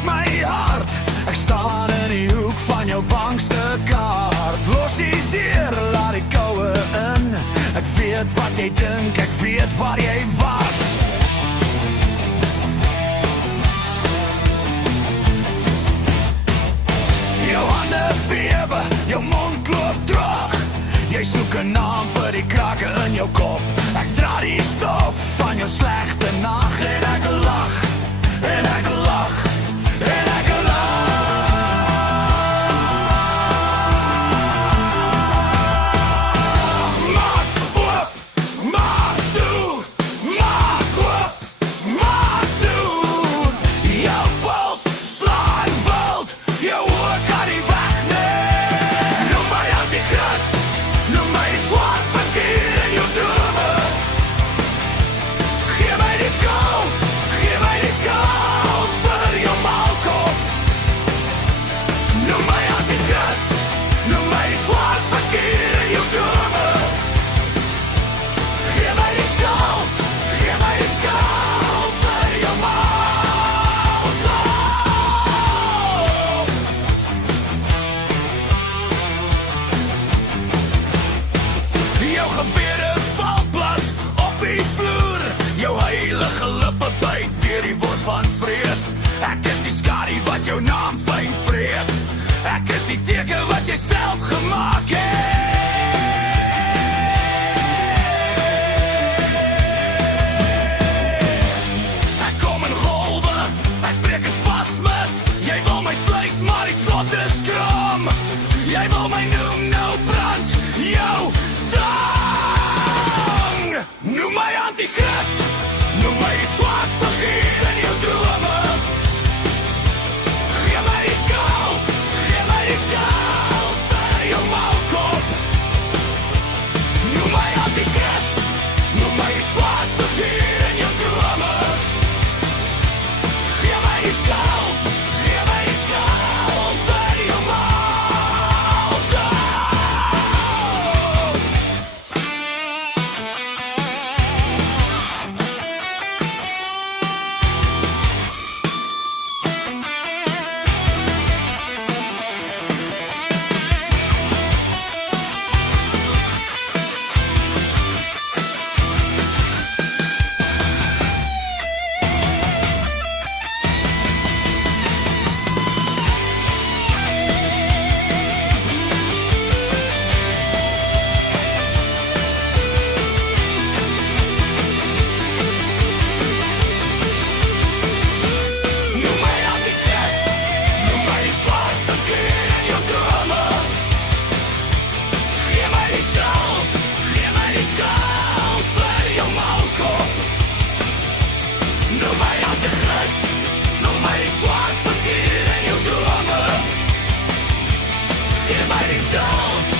breek my hart. Ek staan in die hoek van jou bankste kaart. Los die deur, laat die koue in. Ek weet wat jy dink, ek weet waar jy was. Jou hande bewe, jou mond loop droog. Jy soek 'n naam vir die krake in jou kop. Ek dra die stof van jou slegte nag. En ek lag, en ek lag, en ek lag. Maak oop, maak toe, maak oop, maak toe. Jou pols slaan wild, jou oor kan nie wegneem. Noem my anti-kras, noem my die swart verkeer in jou drome. Gee my die skuld vir jou maalkop. Noem my anti-kras, noem my die swart verkeer in jou drome. Gee my die skuld vir jou maalkop. Jou gebede val plat op die vloer. Jou heilige lippe byt deur die bors van vrees. Ek is die skadu wat jou naam fyn vreet. Ek is die teken wat jy self gemaak het. Ek kom in golwe, ek breek in spasmes. Jy wil my sluit, maar die slot is krom. Jy wil my noem, nou brand jou tong. Noem my anti-kras, noem my die swart vergeet in jou drome. Gee my die skuld vir jou maalkop. Noem my anti-kras, noem my die swart vergeet in jou drome. Gee my die skuld vir jou maalkop. Noem my anti-kras, noem my die swart verkeer in jou drome. Gee my die skuld